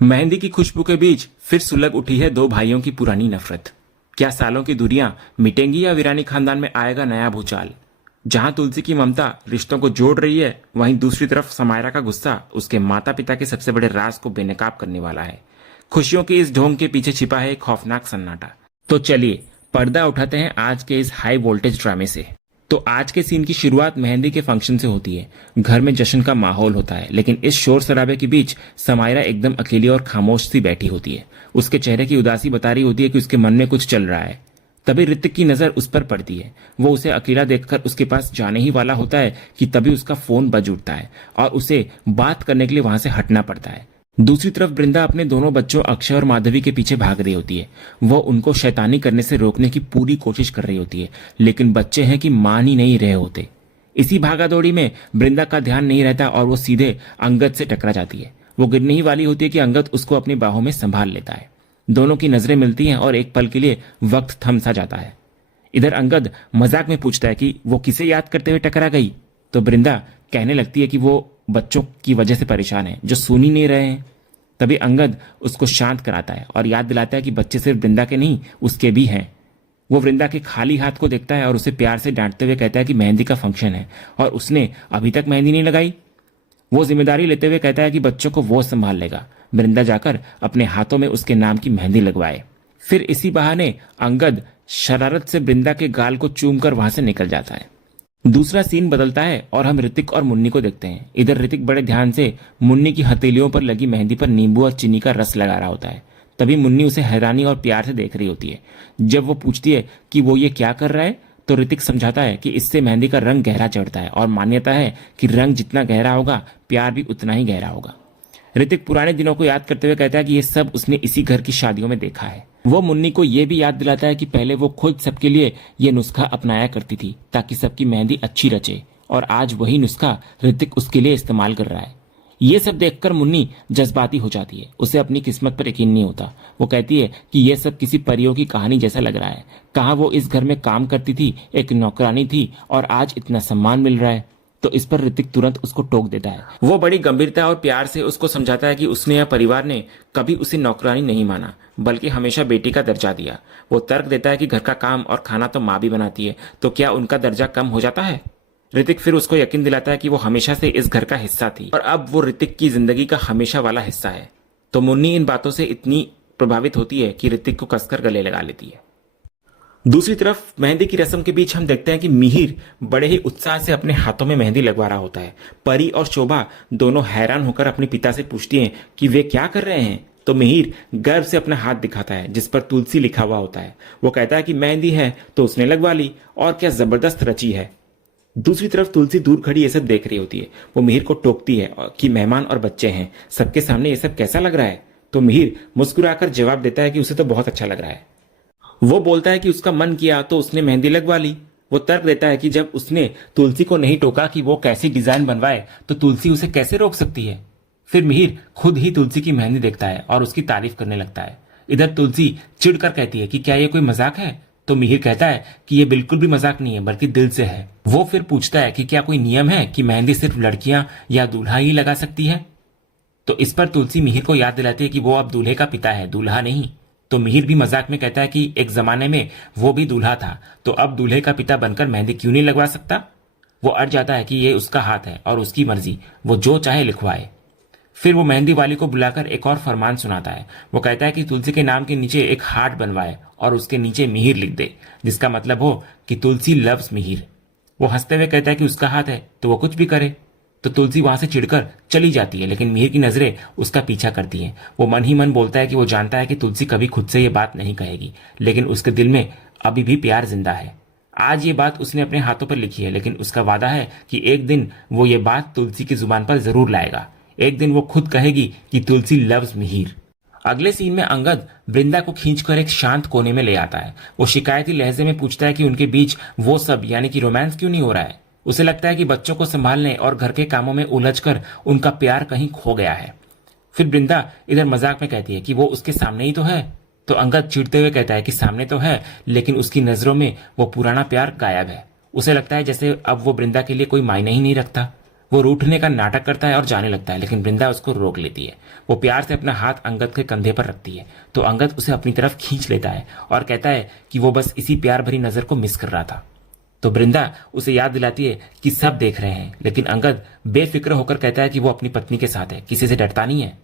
मेहंदी की खुशबू के बीच फिर सुलग उठी है दो भाइयों की पुरानी नफरत। क्या सालों की दूरियां मिटेंगी या वीरानी खानदान में आएगा नया भूचाल। जहां तुलसी की ममता रिश्तों को जोड़ रही है, वहीं दूसरी तरफ समायरा का गुस्सा उसके माता पिता के सबसे बड़े राज को बेनकाब करने वाला है। खुशियों की इस ढोंग के पीछे छिपा है एक खौफनाक सन्नाटा। तो चलिए पर्दा उठाते हैं आज के इस हाई वोल्टेज ड्रामे से। तो आज के सीन की शुरुआत मेहंदी के फंक्शन से होती है। घर में जश्न का माहौल होता है, लेकिन इस शोर शराबे के बीच समायरा एकदम अकेली और खामोश सी बैठी होती है। उसके चेहरे की उदासी बता रही होती है कि उसके मन में कुछ चल रहा है। तभी ऋतिक की नजर उस पर पड़ती है। वो उसे अकेला देखकर उसके पास जाने ही वाला होता है कि तभी उसका फोन बज उठता है और उसे बात करने के लिए वहां से हटना पड़ता है। दूसरी तरफ वृंदा अपने दोनों बच्चों अक्षय और माधवी के पीछे भाग रही होती है। वो उनको शैतानी करने से रोकने की पूरी कोशिश कर रही होती है, लेकिन बच्चे हैं कि मान ही नहीं रहे होते। इसी भागादौड़ी में वृंदा का ध्यान नहीं रहता और वो सीधे अंगद से टकरा जाती है। वो गिरने ही वाली होती है कि अंगद उसको अपनी बाहों में संभाल लेता है। दोनों की नजरें मिलती हैं और एक पल के लिए वक्त थम सा जाता है। इधर अंगद मजाक में पूछता है कि वो किसे याद करते हुए टकरा गई, तो वृंदा कहने लगती है कि वो बच्चों की वजह से परेशान है जो सुन ही नहीं रहे हैं। तभी अंगद उसको शांत कराता है और याद दिलाता है कि बच्चे सिर्फ वृंदा के नहीं, उसके भी हैं। वो वृंदा के खाली हाथ को देखता है और उसे प्यार से डांटते हुए कहता है कि मेहंदी का फंक्शन है और उसने अभी तक मेहंदी नहीं लगाई। वो जिम्मेदारी लेते हुए कहता है कि बच्चों को वो संभाल लेगा। वृंदा जाकर अपने हाथों में उसके नाम की मेहंदी लगवाए। फिर इसी बहाने अंगद शरारत से वृंदा के गाल को चूम कर वहां से निकल जाता है। दूसरा सीन बदलता है और हम ऋतिक और मुन्नी को देखते हैं। इधर ऋतिक बड़े ध्यान से मुन्नी की हथेलियों पर लगी मेहंदी पर नींबू और चीनी का रस लगा रहा होता है। तभी मुन्नी उसे हैरानी और प्यार से देख रही होती है। जब वो पूछती है कि वो ये क्या कर रहा है, तो ऋतिक समझाता है कि इससे मेहंदी का रंग गहरा चढ़ता है और मान्यता है कि रंग जितना गहरा होगा प्यार भी उतना ही गहरा होगा। ऋतिक पुराने दिनों को याद करते हुए कहता है कि ये सब उसने इसी घर की शादियों में देखा है। वो मुन्नी को यह भी याद दिलाता है कि पहले वो खुद सबके लिए ये नुस्खा अपनाया करती थी ताकि सबकी मेहंदी अच्छी रचे, और आज वही नुस्खा ऋतिक उसके लिए इस्तेमाल कर रहा है। ये सब देखकर मुन्नी जज्बाती हो जाती है। उसे अपनी किस्मत पर यकीन नहीं होता। वो कहती है कि यह सब किसी परियों की कहानी जैसा लग रहा है। कहाँ वो इस घर में काम करती थी, एक नौकरानी थी, और आज इतना सम्मान मिल रहा है। तो इस पर ऋतिक तुरंत उसको टोक देता है। वो बड़ी गंभीरता और प्यार से उसको समझाता है कि उसने या परिवार ने कभी उसे नौकरानी नहीं माना, बल्कि हमेशा बेटी का दर्जा दिया। वो तर्क देता है कि घर का काम और खाना तो माँ भी बनाती है, तो क्या उनका दर्जा कम हो जाता है। ऋतिक फिर उसको यकीन दिलाता है कि वो हमेशा से इस घर का हिस्सा थी और अब वो ऋतिक की जिंदगी का हमेशा वाला हिस्सा है। तो मुन्नी इन बातों से इतनी प्रभावित होती है कि ऋतिक को कसकर गले लगा लेती है। दूसरी तरफ मेहंदी की रस्म के बीच हम देखते हैं कि मिहिर बड़े ही उत्साह से अपने हाथों में मेहंदी लगवा रहा होता है। परी और शोभा दोनों हैरान होकर अपने पिता से पूछती हैं कि वे क्या कर रहे हैं। तो मिहिर गर्व से अपना हाथ दिखाता है जिस पर तुलसी लिखा हुआ होता है। वो कहता है कि मेहंदी है तो उसने लगवा ली, और क्या जबरदस्त रची है। दूसरी तरफ तुलसी दूर खड़ी ये सब देख रही होती है। वो मिहिर को टोकती है कि मेहमान और बच्चे हैं, सबके सामने ये सब कैसा लग रहा है। तो मिहिर मुस्कुराकर जवाब देता है कि उसे तो बहुत अच्छा लग रहा है। वो बोलता है कि उसका मन किया तो उसने मेहंदी लगवा ली। वो तर्क देता है कि जब उसने तुलसी को नहीं टोका कि वो कैसी डिजाइन बनवाए, तो तुलसी उसे कैसे रोक सकती है। फिर मिहिर खुद ही तुलसी की मेहंदी देखता है और उसकी तारीफ करने लगता है। इधर तुलसी चिढ़कर कहती है कि क्या ये कोई मजाक है। तो मिहिर कहता है कि ये बिल्कुल भी मजाक नहीं है, बल्कि दिल से है। वो फिर पूछता है कि क्या कोई नियम है कि मेहंदी सिर्फ लड़कियां या दूल्हा ही लगा सकती है। तो इस पर तुलसी मिहिर को याद दिलाती है कि वो अब दूल्हे का पिता है, दूल्हा नहीं। तो मिहिर भी मजाक में कहता है कि एक जमाने में वो भी दूल्हा था, तो अब दूल्हे का पिता बनकर मेहंदी क्यों नहीं लगवा सकता। वो अड़ जाता है कि ये उसका हाथ है और उसकी मर्जी, वो जो चाहे लिखवाए। फिर वो मेहंदी वाली को बुलाकर एक और फरमान सुनाता है। वो कहता है कि तुलसी के नाम के नीचे एक हार्ट बनवाए और उसके नीचे मिहिर लिख दे, जिसका मतलब हो कि तुलसी लव्स मिहिर। वो हंसते हुए कहता है कि उसका हाथ है तो वो कुछ भी करे। तो तुलसी वहां से चिढ़कर चली जाती है, लेकिन मिहिर की नजरें उसका पीछा करती हैं। वो मन ही मन बोलता है कि वो जानता है कि तुलसी कभी खुद से ये बात नहीं कहेगी, लेकिन उसके दिल में अभी भी प्यार जिंदा है। आज ये बात उसने अपने हाथों पर लिखी है, लेकिन उसका वादा है कि एक दिन वो ये बात तुलसी की जुबान पर जरूर लाएगा। एक दिन वो खुद कहेगी कि तुलसी लव्स मिहिर। अगले सीन में अंगद वृंदा को खींचकर एक शांत कोने में ले आता है। वो शिकायती लहजे में पूछता है कि उनके बीच वो सब यानी कि रोमांस क्यों नहीं हो रहा है। उसे लगता है कि बच्चों को संभालने और घर के कामों में उलझकर उनका प्यार कहीं खो गया है। फिर वृंदा इधर मजाक में कहती है कि वो उसके सामने ही तो है। तो अंगद चिढ़ते हुए कहता है कि सामने तो है, लेकिन उसकी नजरों में वो पुराना प्यार गायब है। उसे लगता है जैसे अब वो वृंदा के लिए कोई मायने ही नहीं रखता। वो रूठने का नाटक करता है और जाने लगता है, लेकिन वृंदा उसको रोक लेती है। वो प्यार से अपना हाथ अंगद के कंधे पर रखती है तो अंगद उसे अपनी तरफ खींच लेता है और कहता है कि वो बस इसी प्यार भरी नजर को मिस कर रहा था। तो वृंदा उसे याद दिलाती है कि सब देख रहे हैं, लेकिन अंगद बेफिक्र होकर कहता है कि वो अपनी पत्नी के साथ है, किसी से डरता नहीं है।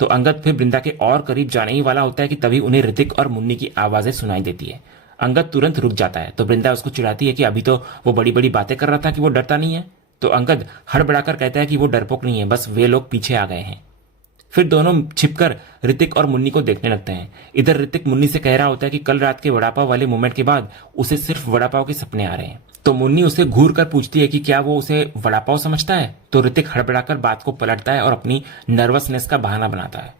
तो अंगद फिर वृंदा के और करीब जाने ही वाला होता है कि तभी उन्हें ऋतिक और मुन्नी की आवाजें सुनाई देती है। अंगद तुरंत रुक जाता है तो वृंदा उसको चिढ़ाती है कि अभी तो वो बड़ी बड़ी बातें कर रहा था कि वो डरता नहीं है। तो अंगद हड़बड़ाकर कहता है कि वो डरपोक नहीं है, बस वे लोग पीछे आ गए हैं। फिर दोनों छिपकर ऋतिक और मुन्नी को देखने लगते हैं। इधर ऋतिक मुन्नी से कह रहा होता है कि कल रात के वड़ापाव वाले मोमेंट के बाद उसे सिर्फ वड़ापाव के सपने आ रहे हैं। तो मुन्नी उसे घूर कर पूछती है कि क्या वो उसे वड़ापाव समझता है। तो ऋतिक हड़बड़ाकर बात को पलटता है और अपनी नर्वसनेस का बहाना बनाता है।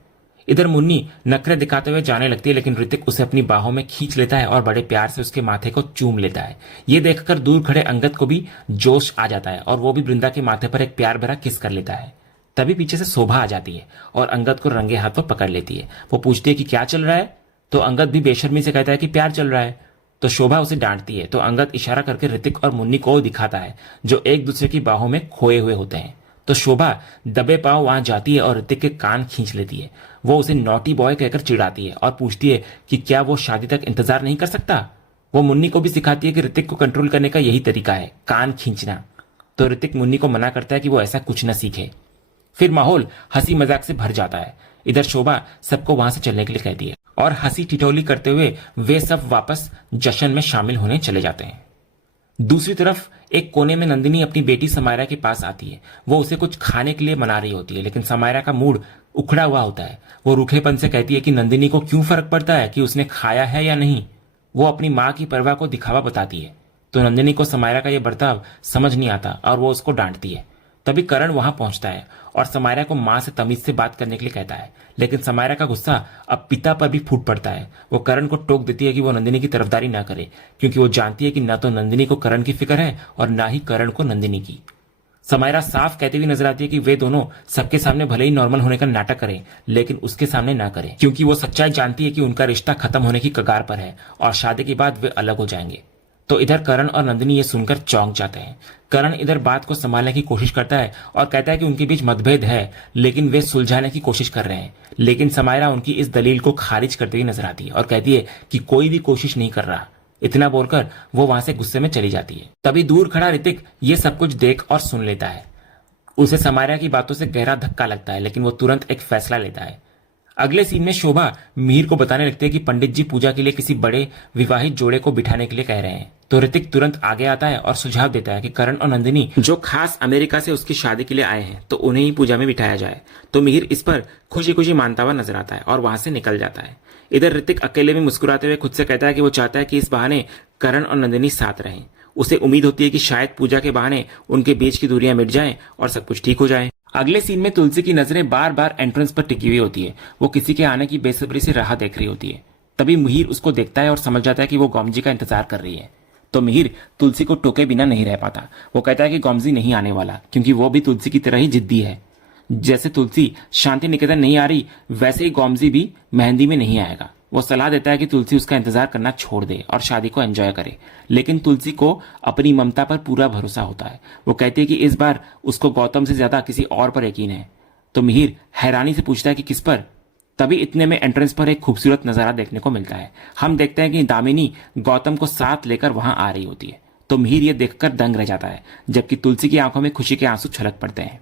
इधर मुन्नी नखरे दिखाते हुए जाने लगती है, लेकिन ऋतिक उसे अपनी बाहों में खींच लेता है और बड़े प्यार से उसके माथे को चूम लेता है। ये देखकर दूर खड़े अंगद को भी जोश आ जाता है और वो भी वृंदा के माथे पर एक प्यार भरा किस कर लेता है। तभी पीछे से शोभा आ जाती है और अंगद को रंगे हाथों पकड़ लेती है। वो पूछती है कि क्या चल रहा है। तो अंगद भी बेशर्मी से कहता है कि प्यार चल रहा है। तो शोभा उसे डांटती है तो अंगद इशारा करके ऋतिक और मुन्नी को दिखाता है जो एक दूसरे की बाहों में खोए हुए होते हैं। तो शोभा दबे पांव वहां जाती है और ऋतिक के कान खींच लेती है। वो उसे नॉटी बॉय कहकर चिढ़ाती है और पूछती है कि क्या वो शादी तक इंतजार नहीं कर सकता। वो मुन्नी को भी सिखाती है कि ऋतिक को कंट्रोल करने का यही तरीका है, कान खींचना। तो ऋतिक मुन्नी को मना करता है कि वो ऐसा कुछ न सीखे। फिर माहौल हंसी मजाक से भर जाता है। इधर शोभा सबको वहां से चलने के लिए कहती है और हंसी ठिठोली करते हुए वे सब वापस जश्न में शामिल होने चले जाते हैं। दूसरी तरफ एक कोने में नंदिनी अपनी बेटी समायरा के पास आती है। वो उसे कुछ खाने के लिए मना रही होती है, लेकिन समायरा का मूड उखड़ा हुआ होता है। वो रूखेपन से कहती है कि नंदिनी को क्यों फर्क पड़ता है कि उसने खाया है या नहीं। वो अपनी माँ की परवाह को दिखावा बताती है। तो नंदिनी को समायरा का यह बर्ताव समझ नहीं आता और वो उसको डांटती है। तभी करण वहां पहुंचता है और समायरा को मां से तमीज से बात करने के लिए कहता है, लेकिन समायरा का गुस्सा अब पिता पर भी फूट पड़ता है। वो करण को टोक देती है कि वो नंदिनी की तरफदारी ना करे, क्योंकि वो जानती है कि न तो नंदिनी को करण की फिक्र है और ना ही करण को नंदिनी की। समायरा साफ कहती हुई नजर आती है कि वे दोनों सबके सामने भले ही नॉर्मल होने का नाटक करें, लेकिन उसके सामने ना करें, क्योंकि वो सच्चाई जानती है कि उनका रिश्ता खत्म होने की कगार पर है और शादी के बाद वे अलग हो जाएंगे। तो इधर करण और नंदिनी ये सुनकर चौंक जाते हैं। करण इधर बात को संभालने की कोशिश करता है और कहता है कि उनके बीच मतभेद है, लेकिन वे सुलझाने की कोशिश कर रहे हैं। लेकिन समायरा उनकी इस दलील को खारिज करते हुए नजर आती है और कहती है कि कोई भी कोशिश नहीं कर रहा। इतना बोलकर वो वहां से गुस्से में चली जाती है। तभी दूर खड़ा ऋतिक ये सब कुछ देख और सुन लेता है। उसे समायरा की बातों से गहरा धक्का लगता है, लेकिन वो तुरंत एक फैसला लेता है। अगले सीन में शोभा मिहिर को बताने लगती है कि पंडित जी पूजा के लिए किसी बड़े विवाहित जोड़े को बिठाने के लिए कह रहे हैं। तो ऋतिक तुरंत आगे आता है और सुझाव देता है कि करण और नंदिनी जो खास अमेरिका से उसकी शादी के लिए आए हैं, तो उन्हें ही पूजा में बिठाया जाए। तो मिहिर इस पर खुशी खुशी मानता हुआ नजर आता है और वहां से निकल जाता है। इधर ऋतिक अकेले में मुस्कुराते हुए खुद से कहता है कि वो चाहता है कि इस बहाने करण और नंदिनी साथ रहें। उसे उम्मीद होती है कि शायद पूजा के बहाने उनके बीच की दूरियां मिट जाएं और सब कुछ ठीक हो जाए। अगले सीन में तुलसी की नजरें बार बार एंट्रेंस पर टिकी हुई होती है। वो किसी के आने की बेसब्री से राह देख रही होती है। तभी मिहिर उसको देखता है और समझ जाता है कि वो गौमजी का इंतजार कर रही है। तो मिहिर तुलसी को टोके बिना नहीं रह पाता। वो कहता है कि गौमजी नहीं आने वाला, क्योंकि वो भी तुलसी की तरह ही जिद्दी है। जैसे तुलसी शांति निकेतन नहीं आ रही, वैसे ही गौमजी भी मेहंदी में नहीं आएगा। वो सलाह देता है कि तुलसी उसका इंतजार करना छोड़ दे और शादी को एंजॉय करे, लेकिन तुलसी को अपनी ममता पर पूरा भरोसा होता है। वो कहती है कि इस बार उसको गौतम से ज्यादा किसी और पर यकीन है। तो मिहिर हैरानी से पूछता है कि किस पर। तभी इतने में एंट्रेंस पर एक खूबसूरत नजारा देखने को मिलता है। हम देखते हैं कि दामिनी गौतम को साथ लेकर वहां आ रही होती है। तो मिहिर ये देखकर दंग रह जाता है, जबकि तुलसी की आंखों में खुशी के आंसू छलक पड़ते हैं।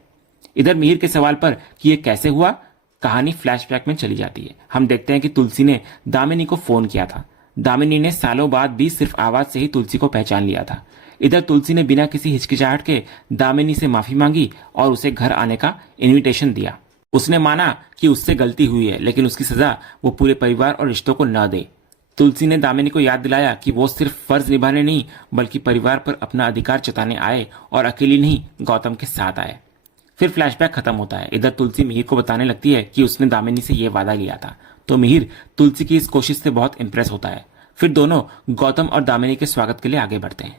इधर मिहिर के सवाल पर कि ये कैसे हुआ, कहानी फ्लैशबैक में चली जाती है। हम देखते हैं कि तुलसी ने दामिनी को फोन किया था। दामिनी ने सालों बाद भी सिर्फ आवाज से ही तुलसी को पहचान लिया था। इधर तुलसी ने बिना किसी हिचकिचाहट के दामिनी से माफी मांगी और उसे घर आने का इनविटेशन दिया। उसने माना कि उससे गलती हुई है, लेकिन उसकी सजा वो पूरे परिवार और रिश्तों को न दे। तुलसी ने दामिनी को याद दिलाया कि वो सिर्फ फर्ज निभाने नहीं, बल्कि परिवार पर अपना अधिकार जताने आए और अकेली नहीं, गौतम के साथ आए। फिर फ्लैशबैक खत्म होता है। इधर तुलसी मिहिर को बताने लगती है कि उसने दामिनी से यह वादा लिया था। तो मिहिर तुलसी की इस कोशिश से बहुत इंप्रेस होता है। फिर दोनों गौतम और दामिनी के स्वागत के लिए आगे बढ़ते हैं।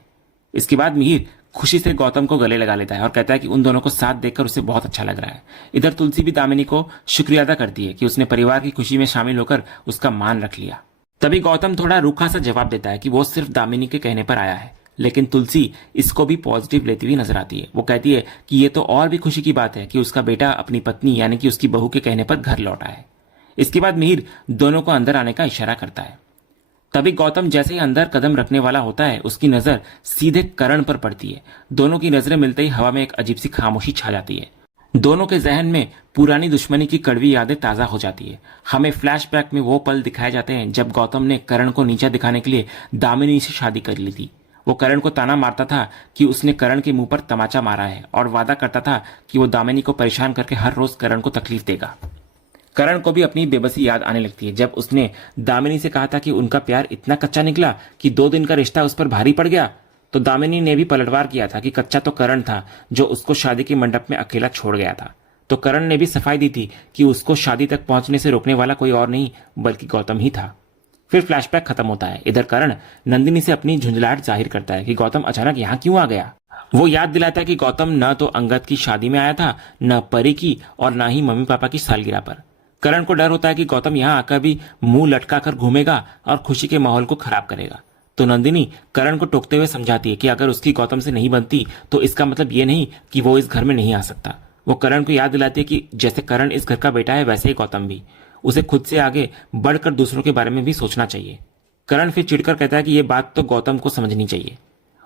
इसके बाद मिहिर खुशी से गौतम को गले लगा लेता है और कहता है कि उन दोनों को साथ देखकर उसे बहुत अच्छा लग रहा है। इधर तुलसी भी दामिनी को शुक्रिया अदा करती है कि उसने परिवार की खुशी में शामिल होकर उसका मान रख लिया। तभी गौतम थोड़ा रूखा सा जवाब देता है कि वो सिर्फ दामिनी के कहने पर आया है, लेकिन तुलसी इसको भी पॉजिटिव लेती हुई नजर आती है। वो कहती है कि ये तो और भी खुशी की बात है कि उसका बेटा अपनी पत्नी यानी कि उसकी बहू के कहने पर घर लौटा है। इसके बाद मिहिर दोनों को अंदर आने का इशारा करता है। तभी गौतम जैसे ही अंदर कदम रखने वाला होता है उसकी नजर सीधे करण पर पड़ती है। दोनों की नजरें मिलते ही हवा में एक अजीब सी खामोशी छा जाती है। दोनों के जहन में पुरानी दुश्मनी की कड़वी यादें ताजा हो जाती है। हमें फ्लैशबैक में वो पल दिखाए जाते हैं जब गौतम ने करण को नीचा दिखाने के लिए दामिनी से शादी कर ली थी। वो करण को ताना मारता था कि उसने करण के मुंह पर तमाचा मारा है और वादा करता था कि वो दामिनी को परेशान करके हर रोज करण को तकलीफ देगा। करण को भी अपनी बेबसी याद आने लगती है जब उसने दामिनी से कहा था कि उनका प्यार इतना कच्चा निकला कि 2 दिन का रिश्ता उस पर भारी पड़ गया। तो दामिनी ने भी पलटवार किया था कि कच्चा तो करण था जो उसको शादी के मंडप में अकेला छोड़ गया था। तो करण ने भी सफाई दी थी कि उसको शादी तक पहुंचने से रोकने वाला कोई और नहीं बल्कि गौतम ही था। फिर फ्लैशबैक खत्म होता है। इधर करण नंदिनी से अपनी झुंझलाहट जाहिर करता है कि गौतम अचानक यहाँ क्यों आ गया। वो याद दिलाता है कि गौतम न तो अंगद की शादी में आया था, न परी की और न ही मम्मी पापा की सालगिरह पर। करण को डर होता है कि गौतम यहाँ आकर भी मुंह लटका कर घूमेगा और खुशी के माहौल को खराब करेगा। तो नंदिनी करण को टोकते हुए समझाती है कि अगर उसकी गौतम से नहीं बनती तो इसका मतलब ये नहीं कि वो इस घर में नहीं आ सकता। वो करण को याद दिलाती है कि जैसे करण इस घर का बेटा है वैसे ही गौतम भी। उसे खुद से आगे बढ़कर दूसरों के बारे में भी सोचना चाहिए। करण फिर चिढ़कर कहता है कि ये बात तो गौतम को समझनी चाहिए।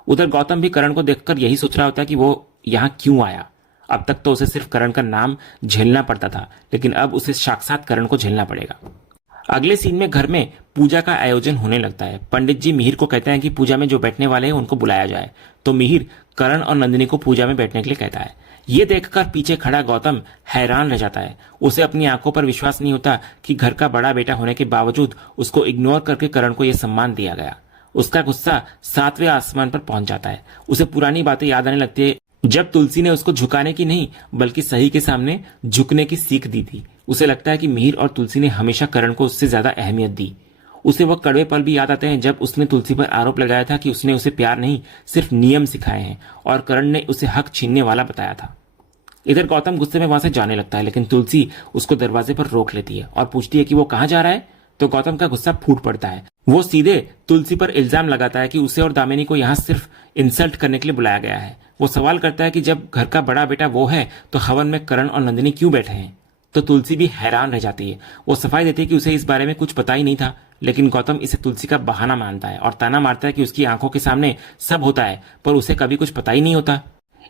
उधर गौतम भी करण को देखकर यही सोच रहा होता है कि वो यहाँ क्यों आया। अब तक तो उसे सिर्फ करण का नाम झेलना पड़ता था, लेकिन अब उसे साक्षात करण को झेलना पड़ेगा। अगले सीन में घर में पूजा का आयोजन होने लगता है। पंडित जी मिहिर को कहते हैं कि पूजा में जो बैठने वाले हैं उनको बुलाया जाए। तो मिहिर करण और नंदिनी को पूजा में बैठने के लिए कहता है। ये देखकर पीछे खड़ा गौतम हैरान रह जाता है। उसे अपनी आंखों पर विश्वास नहीं होता कि घर का बड़ा बेटा होने के बावजूद उसको इग्नोर करके करण को यह सम्मान दिया गया। उसका गुस्सा 7वें आसमान पर पहुंच जाता है। उसे पुरानी बातें याद आने लगती है जब तुलसी ने उसको झुकाने की नहीं बल्कि सही के सामने झुकने की सीख दी थी। उसे लगता है कि मिहिर और तुलसी ने हमेशा करण को उससे ज्यादा अहमियत दी। उसे वह कड़वे पल भी याद आते हैं जब उसने तुलसी पर आरोप लगाया था कि उसने उसे प्यार नहीं सिर्फ नियम सिखाए हैं और करण ने उसे हक छीनने वाला बताया था। इधर गौतम गुस्से में वहां से जाने लगता है, लेकिन तुलसी उसको दरवाजे पर रोक लेती है और पूछती है कि वो कहाँ जा रहा है। तो गौतम का गुस्सा फूट पड़ता है। वो सीधे तुलसी पर इल्जाम लगाता है कि उसे और दामिनी को यहाँ सिर्फ इंसल्ट करने के लिए बुलाया गया है। वो सवाल करता है कि जब घर का बड़ा बेटा वो है तो हवन में करण और नंदिनी क्यों बैठे हैं। तो तुलसी भी हैरान रह जाती है। वो सफाई देती है कि उसे इस बारे में कुछ पता ही नहीं था, लेकिन गौतम इसे तुलसी का बहाना मानता है और ताना मारता है कि उसकी आंखों के सामने सब होता है पर उसे कभी कुछ पता ही नहीं होता।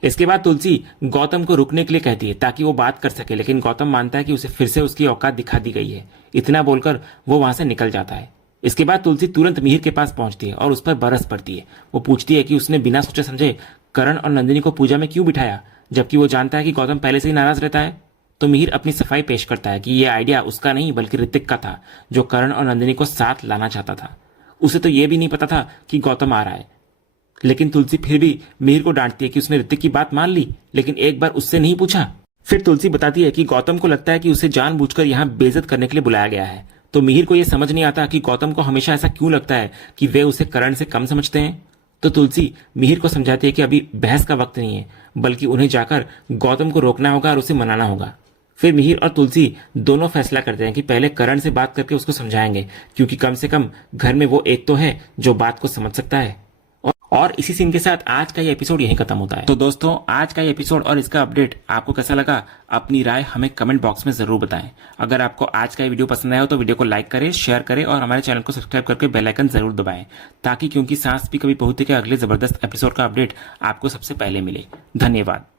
इसके बाद तुलसी गौतम को रुकने के लिए कहती है ताकि वो बात कर सके, लेकिन गौतम मानता है कि उसे फिर से उसकी औकात दिखा दी गई है। इतना बोलकर वो वहां से निकल जाता है। इसके बाद तुलसी तुरंत मिहिर के पास पहुंचती है और उस पर बरस पड़ती है। वो पूछती है कि उसने बिना सोचे समझे करण और नंदिनी को पूजा में क्यों बिठाया, जबकि वो जानता है कि गौतम पहले से ही नाराज रहता है। तो मिहिर अपनी सफाई पेश करता है कि यह आइडिया उसका नहीं बल्कि ऋतिक का था, जो करण और नंदिनी को साथ लाना चाहता था। उसे तो यह भी नहीं पता था कि गौतम आ रहा है। लेकिन तुलसी फिर भी मिहिर को डांटती है कि उसने ऋतिक की बात मान ली, लेकिन एक बार उससे नहीं पूछा। फिर तुलसी बताती है कि गौतम को लगता है कि उसे जानबूझकर यहाँ बेइज्जत करने के लिए बुलाया गया है। तो मिहिर को यह समझ नहीं आता कि गौतम को हमेशा ऐसा क्यों लगता है कि वे उसे करण से कम समझते हैं। तो तुलसी मिहिर को समझाती है कि अभी बहस का वक्त नहीं है, बल्कि उन्हें जाकर गौतम को रोकना होगा और उसे मनाना होगा। फिर मिहिर और तुलसी दोनों फैसला करते हैं कि पहले करण से बात करके उसको समझाएंगे, क्योंकि कम से कम घर में वो एक तो है जो बात को समझ सकता है। और इसी सीन के साथ आज का ये एपिसोड यहीं खत्म होता है। तो दोस्तों, आज का ये एपिसोड और इसका अपडेट आपको कैसा लगा, अपनी राय हमें कमेंट बॉक्स में जरूर बताएं। अगर आपको आज का ये वीडियो पसंद आया हो तो वीडियो को लाइक करें, शेयर करें और हमारे चैनल को सब्सक्राइब करके बेल आइकन जरूर दबाएं, ताकि क्योंकि सांस भी कभी बहुत के अगले जबरदस्त एपिसोड का अपडेट आपको सबसे पहले मिले। धन्यवाद।